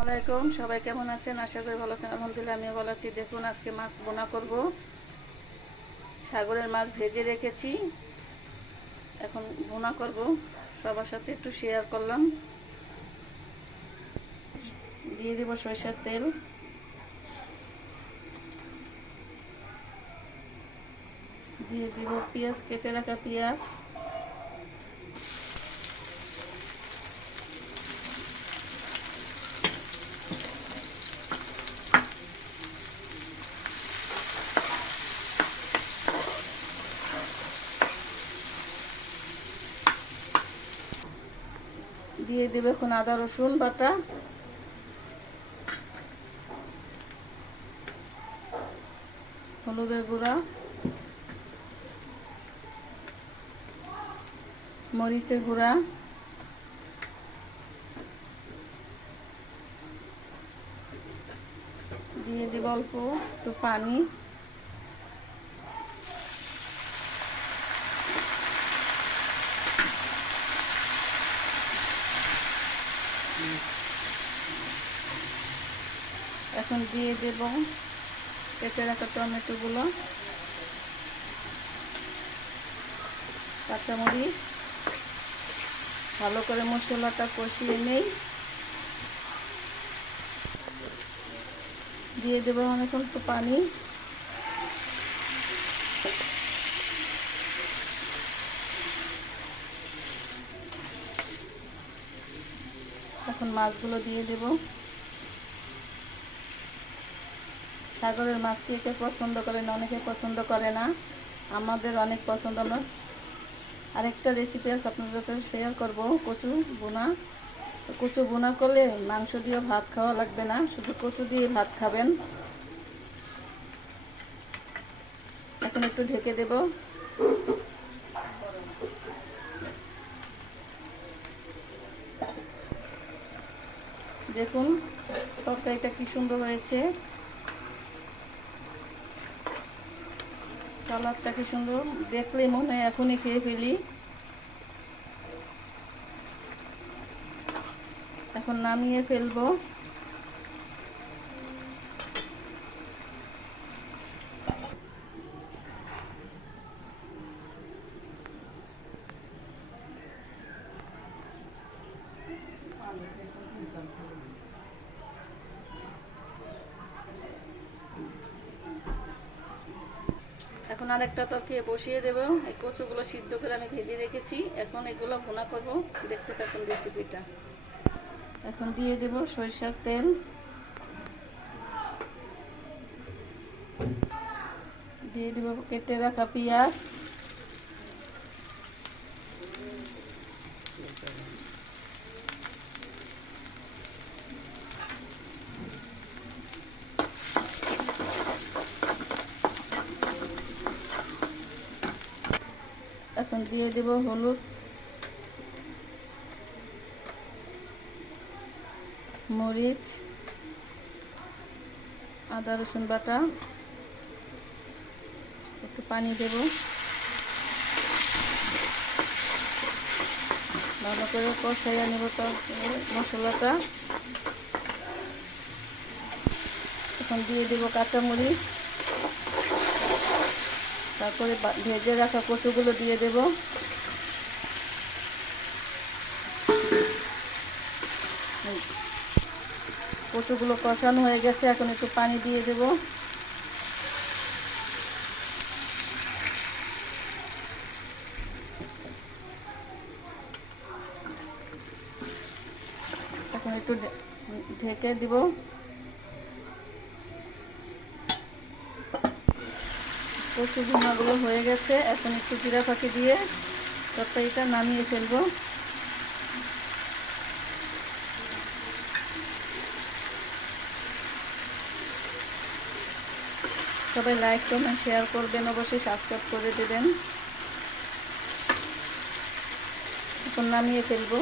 আলাইকুম, সবাই কেমন আছেন? আশা করি ভালো আছেন। আলহামদুলিল্লাহ আমিও ভালো আছি। দেখুন, আজকে মাছ বোনা করব। সাগরের মাছ ভেজে রেখেছি, এখন বোনা করব। সবার সাথে একটু শেয়ার করলাম। দিয়ে দেব সরিষার তেল, দিয়ে দিব পেঁয়াজ, কেটে রাখা পেঁয়াজ, দিয়ে দেব এখন আদা রসুন বাটা, হলুদের গুঁড়া, মরিচের গুঁড়া, দিয়ে দেব অল্প একটু পানি, এখন দিয়ে দেব কেটে রাখা টমেটোগুলো, কাঁচামরিচ, ভালো করে মশলাটা কষিয়ে নেই। দিয়ে দেবো এখন একটু পানি, এখন মাছগুলো দিয়ে দেব। সাগরের মাছ কে পছন্দ করে না, অনেকে পছন্দ করে না, আমাদের অনেক পছন্দ। আমরা আরেকটা রেসিপি আছে আপনাদের সাথে শেয়ার করব, কচু বোনা। কচু বোনা করলে মাংস দিয়ে ভাত খাওয়া লাগবে না, শুধু কচু দিয়ে ভাত খাবেন। এখন একটু ঢেকে দেব। দেখুন তরকারিটা কি সুন্দর হয়েছে, কালারটা কি সুন্দর, দেখলে মনে হয় এখনই খেয়ে ফেলি। এখন নামিয়ে ফেলবো। এখন আরেকটা তরকারি বসিয়ে দেব। এই কচুগুলো সিদ্ধ করে আমি ভেজে রেখেছি, এখন এগুলো ভুনা করব। দেখতে থাকুন রেসিপিটা। এখন দিয়ে দেব সরিষার তেল, দিয়ে দেব কেটে রাখা পেঁয়াজ, এখন দিয়ে দেব হলুদ, মরিচ, আদা রসুন বাটা, একটু পানি দেব, ভালো করে কষাইয়া নেব মশলাটা। এখন দিয়ে দেব কাঁচামরিচ, তারপরে ভেজে রাখা কচুগুলো দিয়ে দেব। কচুগুলো কষানো হয়ে গেছে, এখন একটু পানি দিয়ে দেব। এখন একটু ঢেকে দিব। কচু ভুনাগুলো হয়ে গেছে, এখন একটু জিরা ফাঁকি দিয়ে তরকারিটা নামিয়ে ফেলবো। সবাই লাইক কমেন্ট শেয়ার করবেন, অবশ্যই সাবস্ক্রাইব করে দেবেন। এখন নামিয়ে ফেলবো।